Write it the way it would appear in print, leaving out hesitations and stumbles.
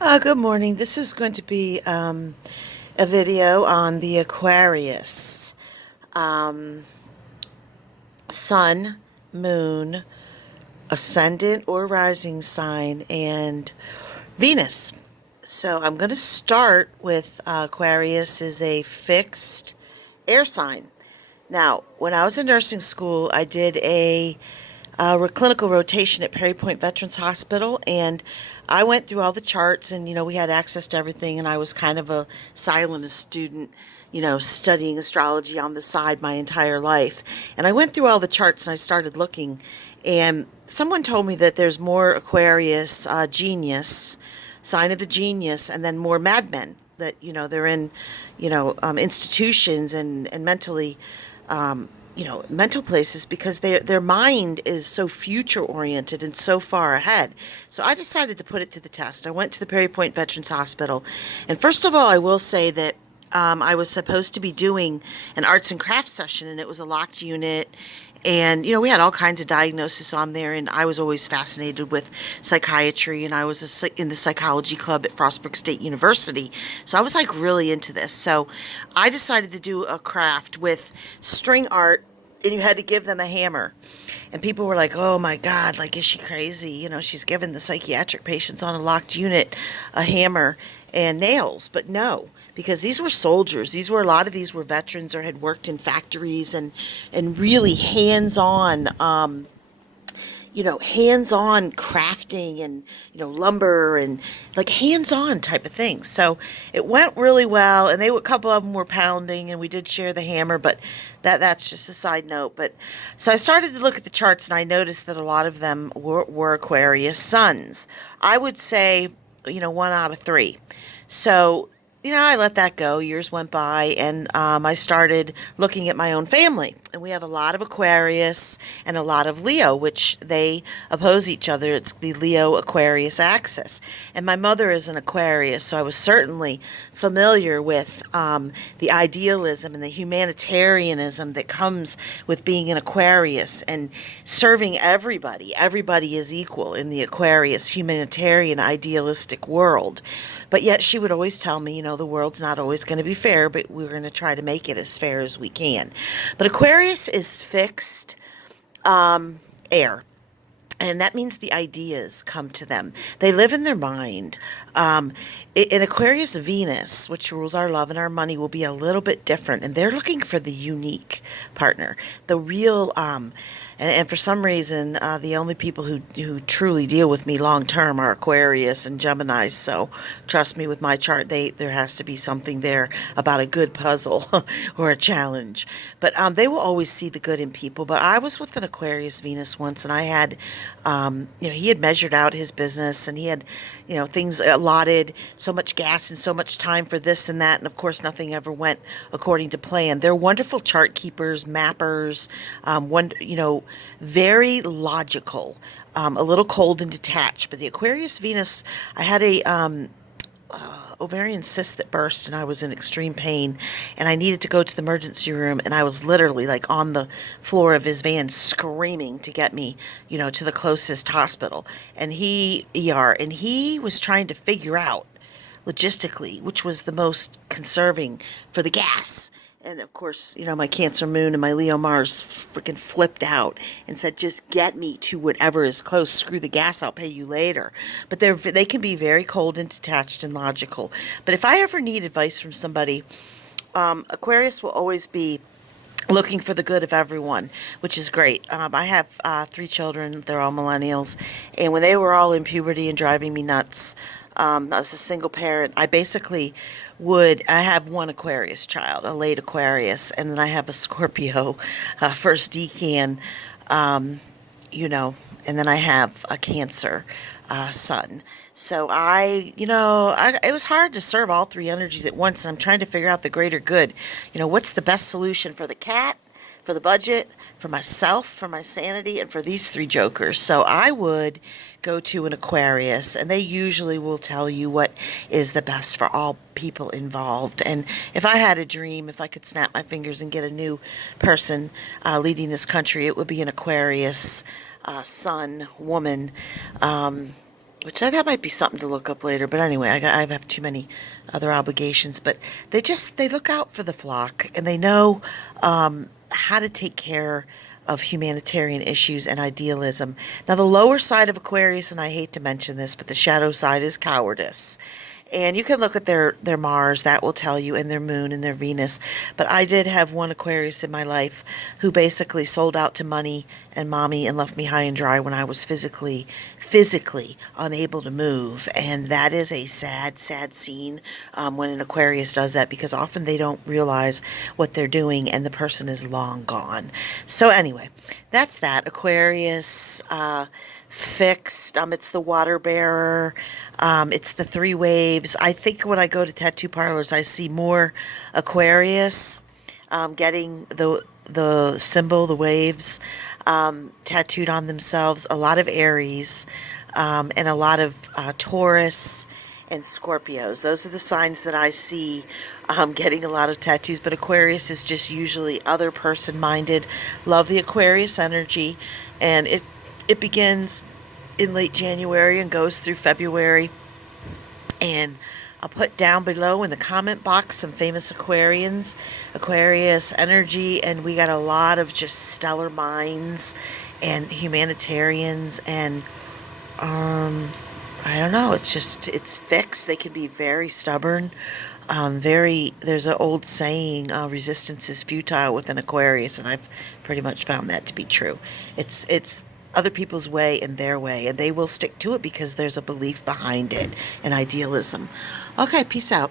Good morning. This is going to be a video on the Aquarius. Um, Sun, Moon, Ascendant or Rising sign, and Venus. So I'm going to start with Aquarius is a fixed air sign. Now, when I was in nursing school, I did a clinical rotation at Perry Point Veterans Hospital, and I went through all the charts, and we had access to everything, and I was kind of a silent student, studying astrology on the side my entire life. And I went through all the charts and I started looking, and someone told me that there's more Aquarius genius, sign of the genius, and then more madmen that they're in institutions and mentally mental places because their mind is so future oriented and so far ahead. So I decided to put it to the test. I went to the Perry Point Veterans Hospital, and first of all, I will say that I was supposed to be doing an arts and crafts session, and it was a locked unit. And, we had all kinds of diagnosis on there, and I was always fascinated with psychiatry, and I was in the psychology club at Frostburg State University. So I was like really into this. So I decided to do a craft with string art, and you had to give them a hammer. And people were like, oh my God, like, is she crazy? She's giving the psychiatric patients on a locked unit a hammer and nails. But no, because these were soldiers. A lot of these were veterans or had worked in factories and really hands-on, hands-on crafting and, lumber and like hands-on type of things. So it went really well, and a couple of them were pounding, and we did share the hammer, but that's just a side note. But so I started to look at the charts, and I noticed that a lot of them were Aquarius suns. I would say, 1 out of 3. So I let that go. Years went by, and I started looking at my own family. And we have a lot of Aquarius and a lot of Leo, which they oppose each other. It's the Leo-Aquarius axis. And my mother is an Aquarius, so I was certainly familiar with the idealism and the humanitarianism that comes with being an Aquarius and serving everybody. Everybody is equal in the Aquarius humanitarian idealistic world. But yet she would always tell me, the world's not always going to be fair, but we're going to try to make it as fair as we can. But Aquarius is fixed air. And that means the ideas come to them. They live in their mind. In Aquarius, Venus, which rules our love and our money, will be a little bit different. And they're looking for the unique partner, the real, and for some reason, the only people who truly deal with me long term are Aquarius and Gemini. So trust me, with my chart, there has to be something there about a good puzzle or a challenge. But they will always see the good in people. But I was with an Aquarius Venus once, and I had, he had measured out his business, and he had, things allotted, so much gas and so much time for this and that, and of course nothing ever went according to plan. They're wonderful chart keepers, mappers, very logical, a little cold and detached. But the Aquarius Venus, I had a ovarian cyst that burst, and I was in extreme pain, and I needed to go to the emergency room, and I was literally like on the floor of his van screaming to get me, to the closest hospital, and he was trying to figure out logistically which was the most conserving for the gas. And of course, my Cancer moon and my Leo Mars freaking flipped out and said, just get me to whatever is close. Screw the gas, I'll pay you later. But they can be very cold and detached and logical. But if I ever need advice from somebody, Aquarius will always be looking for the good of everyone, which is great. I have 3 children. They're all millennials. And when they were all in puberty and driving me nuts, as a single parent, I have one Aquarius child, a late Aquarius, and then I have a Scorpio, first decan, and then I have a Cancer sun. So it was hard to serve all 3 energies at once, and I'm trying to figure out the greater good. What's the best solution for the cat, for the budget, for myself, for my sanity, and for these 3 jokers. So I would go to an Aquarius, and they usually will tell you what is the best for all people involved. And if I had a dream, if I could snap my fingers and get a new person leading this country, it would be an Aquarius sun, woman, which that might be something to look up later. But anyway, I have too many other obligations. But they look out for the flock, and they know how to take care of humanitarian issues and idealism. Now, the lower side of Aquarius, and I hate to mention this, but the shadow side is cowardice. And you can look at their Mars, that will tell you, and their Moon and their Venus. But I did have one Aquarius in my life who basically sold out to money and mommy and left me high and dry when I was physically unable to move. And that is a sad, sad scene when an Aquarius does that, because often they don't realize what they're doing and the person is long gone. So anyway, that's that. Aquarius fixed. It's the water bearer. It's the three waves. I think when I go to tattoo parlors, I see more Aquarius getting the symbol, the waves, tattooed on themselves. A lot of Aries, and a lot of Taurus and Scorpios. Those are the signs that I see getting a lot of tattoos. But Aquarius is just usually other person minded. Love the Aquarius energy, and it begins in late January and goes through February. And I'll put down below in the comment box some famous Aquarians, Aquarius energy, and we got a lot of just stellar minds and humanitarians, and I don't know, it's fixed. They can be very stubborn. There's an old saying, resistance is futile with an Aquarius, and I've pretty much found that to be true. It's other people's way and their way, and they will stick to it because there's a belief behind it and idealism. Okay, peace out.